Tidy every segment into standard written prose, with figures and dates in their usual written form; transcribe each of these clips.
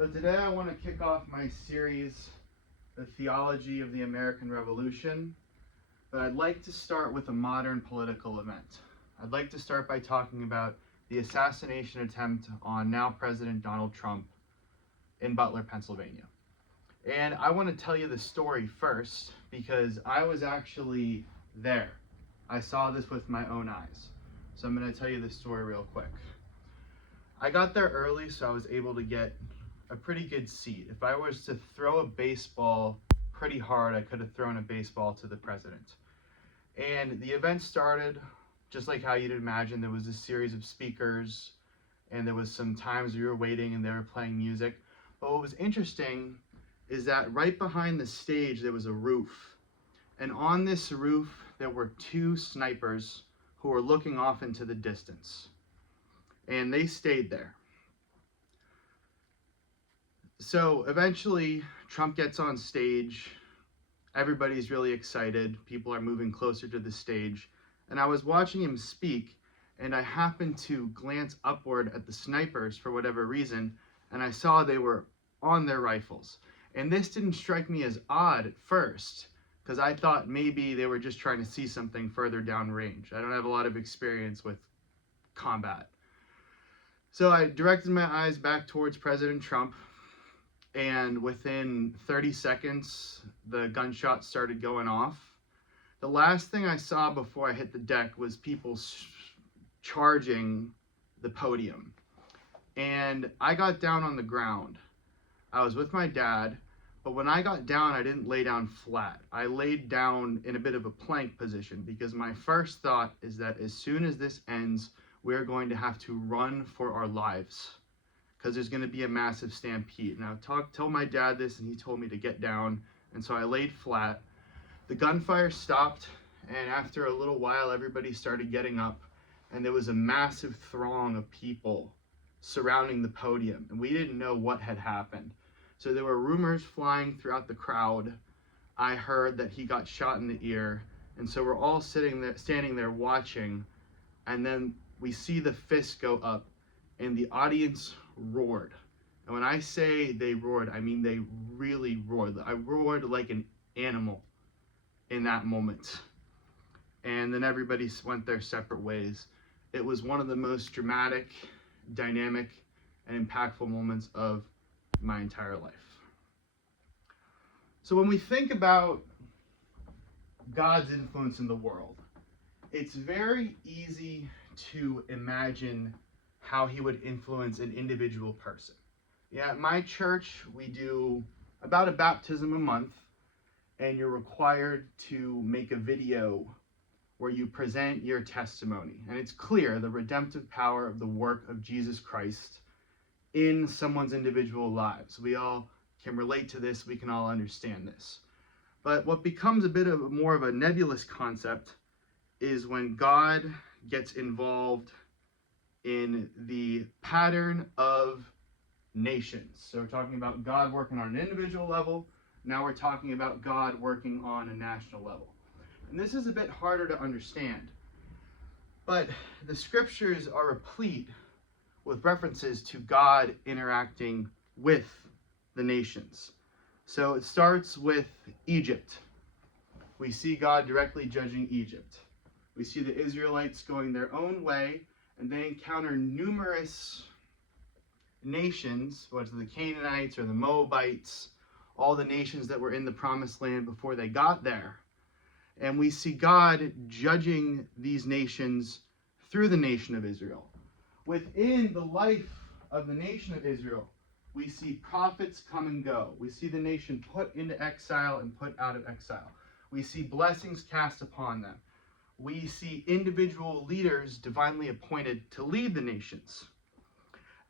So today I want to kick off my series, The Theology of the American Revolution, but I'd like to start with a modern political event. I'd like to start by talking about the assassination attempt on now President Donald Trump in Butler, Pennsylvania. And I want to tell you the story first because I was actually there. I saw this with my own eyes. So I'm going to tell you the story real quick. I got there early, so I was able to get a pretty good seat. If I was to throw a baseball pretty hard, I could have thrown a baseball to the president. And the event started just like how you'd imagine. There was a series of speakers, and there was some times we were waiting and they were playing music. But what was interesting is that right behind the stage there was a roof. And on this roof there were two snipers who were looking off into the distance. And they stayed there. So eventually Trump gets on stage. Everybody's really excited. People are moving closer to the stage. And I was watching him speak, and I happened to glance upward at the snipers for whatever reason, and I saw they were on their rifles. And this didn't strike me as odd at first, because I thought maybe they were just trying to see something further down range. I don't have a lot of experience with combat. So I directed my eyes back towards President Trump, and within 30 seconds, the gunshots started going off. The last thing I saw before I hit the deck was people charging the podium. And I got down on the ground. I was with my dad, but when I got down, I didn't lay down flat. I laid down in a bit of a plank position because my first thought is that as soon as this ends, we're going to have to run for our lives because there's going to be a massive stampede. And I told my dad this, and he told me to get down, and so I laid flat. The gunfire stopped, and after a little while, everybody started getting up, and there was a massive throng of people surrounding the podium, and we didn't know what had happened. So there were rumors flying throughout the crowd. I heard that he got shot in the ear, and so we're all standing there watching, and then we see the fist go up, and the audience roared. And when I say they roared, I mean they really roared. I roared like an animal in that moment. And then everybody went their separate ways. It was one of the most dramatic, dynamic, and impactful moments of my entire life. So when we think about God's influence in the world, it's very easy to imagine how he would influence an individual person. Yeah, at my church, we do about a baptism a month, and you're required to make a video where you present your testimony. And it's clear the redemptive power of the work of Jesus Christ in someone's individual lives. We all can relate to this. We can all understand this. But what becomes a bit of more of a nebulous concept is when God gets involved in the pattern of nations. So we're talking about God working on an individual level. Now we're talking about God working on a national level. And this is a bit harder to understand. But the scriptures are replete with references to God interacting with the nations. So it starts with Egypt. We see God directly judging Egypt. We see the Israelites going their own way, and they encounter numerous nations, whether the Canaanites or the Moabites, all the nations that were in the promised land before they got there. And we see God judging these nations through the nation of Israel. Within the life of the nation of Israel, we see prophets come and go. We see the nation put into exile and put out of exile. We see blessings cast upon them. We see individual leaders divinely appointed to lead the nations.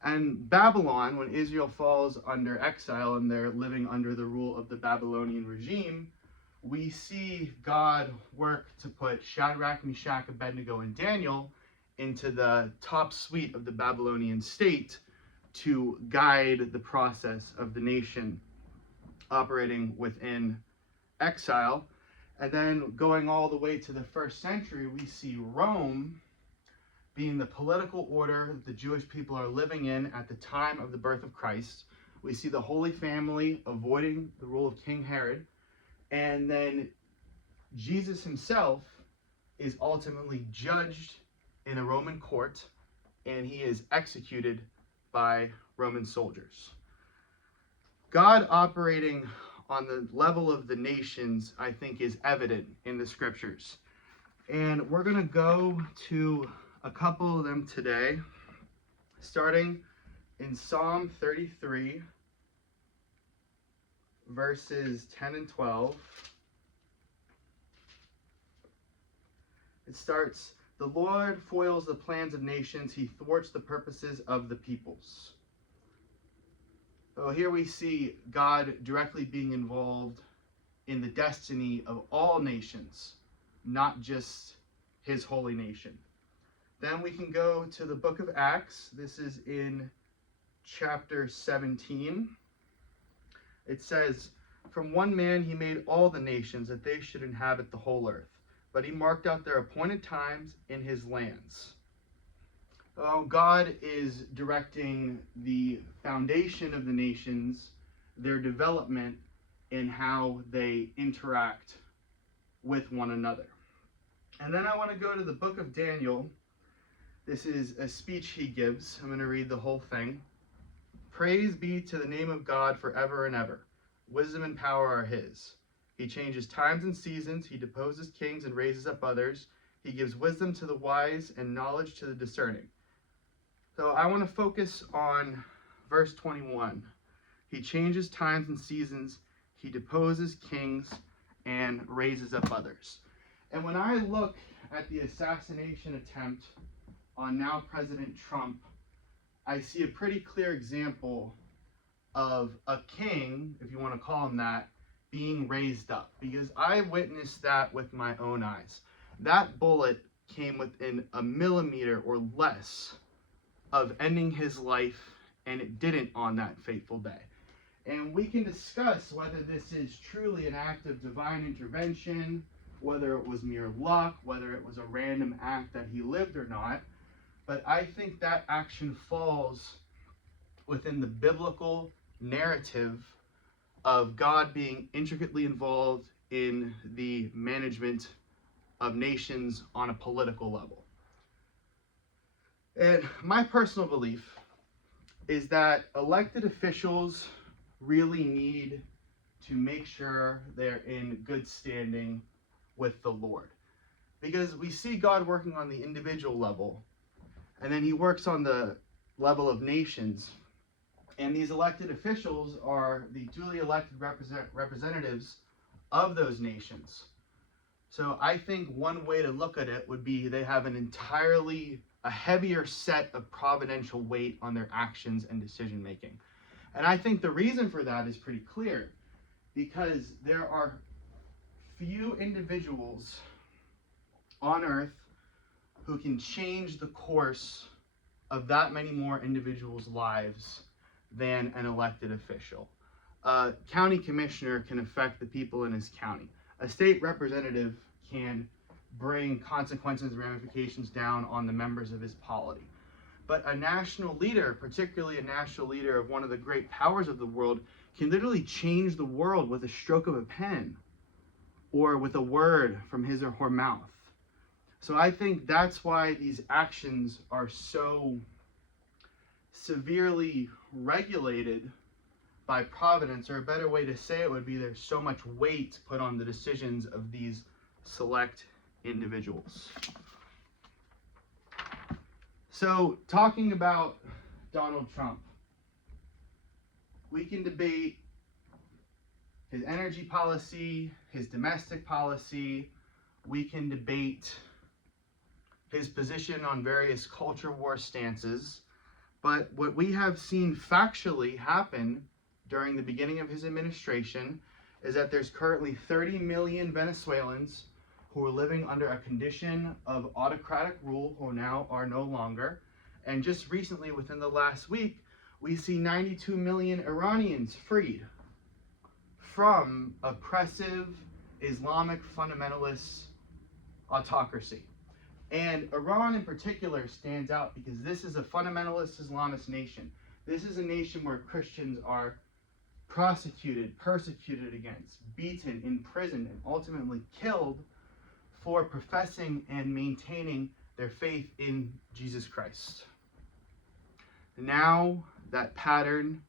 And Babylon, when Israel falls under exile and they're living under the rule of the Babylonian regime, we see God work to put Shadrach, Meshach, Abednego, and Daniel into the top suite of the Babylonian state to guide the process of the nation operating within exile. And then going all the way to the first century, we see Rome being the political order that the Jewish people are living in at the time of the birth of Christ, We see the Holy Family avoiding the rule of King Herod. And then Jesus himself is ultimately judged in a Roman court, and he is executed by Roman soldiers. God operating on the level of the nations, I think, is evident in the scriptures. And we're going to go to a couple of them today, starting in Psalm 33, verses 10 and 12. It starts, "The Lord foils the plans of nations, he thwarts the purposes of the peoples." So here we see God directly being involved in the destiny of all nations, not just his holy nation. Then we can go to the book of Acts. This is in chapter 17. It says, "From one man he made all the nations that they should inhabit the whole earth, but he marked out their appointed times in his lands." God is directing the foundation of the nations, their development, and how they interact with one another. And then I want to go to the book of Daniel. This is a speech he gives. I'm going to read the whole thing. "Praise be to the name of God forever and ever. Wisdom and power are his. He changes times and seasons. He deposes kings and raises up others. He gives wisdom to the wise and knowledge to the discerning." So I want to focus on verse 21. He changes times and seasons. He deposes kings and raises up others. And when I look at the assassination attempt on now President Trump, I see a pretty clear example of a king, if you want to call him that, being raised up. Because I witnessed that with my own eyes. That bullet came within a millimeter or less of ending his life, and it didn't on that fateful day. And we can discuss whether this is truly an act of divine intervention, whether it was mere luck, whether it was a random act that he lived or not. But I think that action falls within the biblical narrative of God being intricately involved in the management of nations on a political level. And my personal belief is that elected officials really need to make sure they're in good standing with the Lord. Because we see God working on the individual level, and then he works on the level of nations. And these elected officials are the duly elected representatives of those nations. So I think one way to look at it would be they have a heavier set of providential weight on their actions and decision making. And I think the reason for that is pretty clear, because there are few individuals on earth who can change the course of that many more individuals' lives than an elected official. A county commissioner can affect the people in his county. A state representative can bring consequences and ramifications down on the members of his polity. But a national leader, particularly a national leader of one of the great powers of the world, can literally change the world with a stroke of a pen or with a word from his or her mouth. So I think that's why these actions are so severely regulated by providence, or a better way to say it would be there's so much weight put on the decisions of these select individuals. So talking about Donald Trump, we can debate his energy policy, his domestic policy. We can debate his position on various culture war stances. But what we have seen factually happen during the beginning of his administration is that there's currently 30 million Venezuelans who are living under a condition of autocratic rule who now are no longer. And just recently, within the last week, we see 92 million Iranians freed from oppressive Islamic fundamentalist autocracy. And Iran in particular stands out because this is a fundamentalist Islamist nation. This is a nation where Christians are prosecuted, persecuted against, beaten, imprisoned, and ultimately killed for professing and maintaining their faith in Jesus Christ. Now that pattern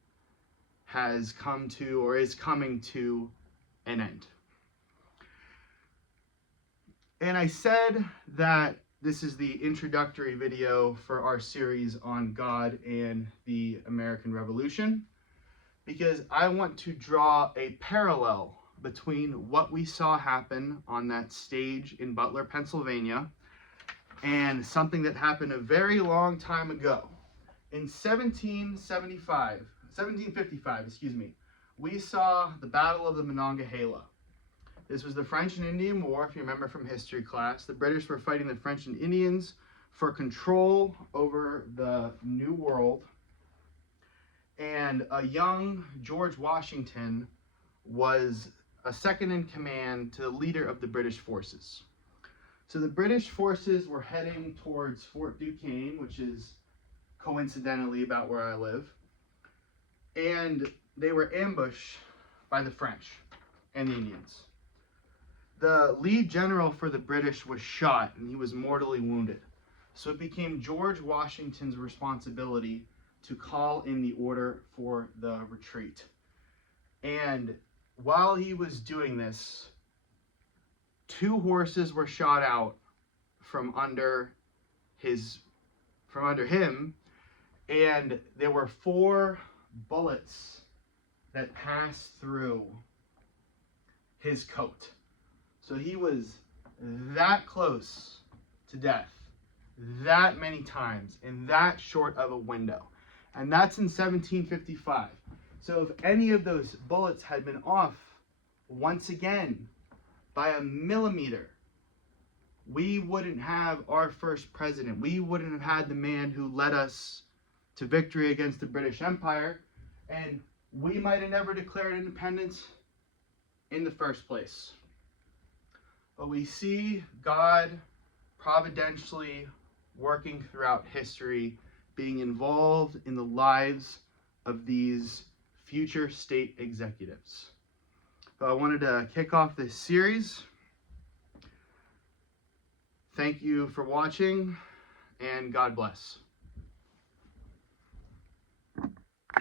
has come to, or is coming to, an end. And I said that this is the introductory video for our series on God and the American Revolution, because I want to draw a parallel between what we saw happen on that stage in Butler, Pennsylvania, and something that happened a very long time ago. In 1755, we saw the Battle of the Monongahela. This was the French and Indian War, if you remember from history class. The British were fighting the French and Indians for control over the New World. And a young George Washington was a second in command to the leader of the British forces. So the British forces were heading towards Fort Duquesne, which is coincidentally about where I live. And they were ambushed by the French and the Indians. The lead general for the British was shot and he was mortally wounded. So it became George Washington's responsibility to call in the order for the retreat. And while he was doing this, 2 horses were shot out from under him, and there were 4 bullets that passed through his coat. So he was that close to death that many times in that short of a window. And that's in 1755. So if any of those bullets had been off, once again, by a millimeter, we wouldn't have our first president. We wouldn't have had the man who led us to victory against the British Empire. And we might have never declared independence in the first place. But we see God providentially working throughout history, being involved in the lives of these future state executives. So I wanted to kick off this series. Thank you for watching, and God bless.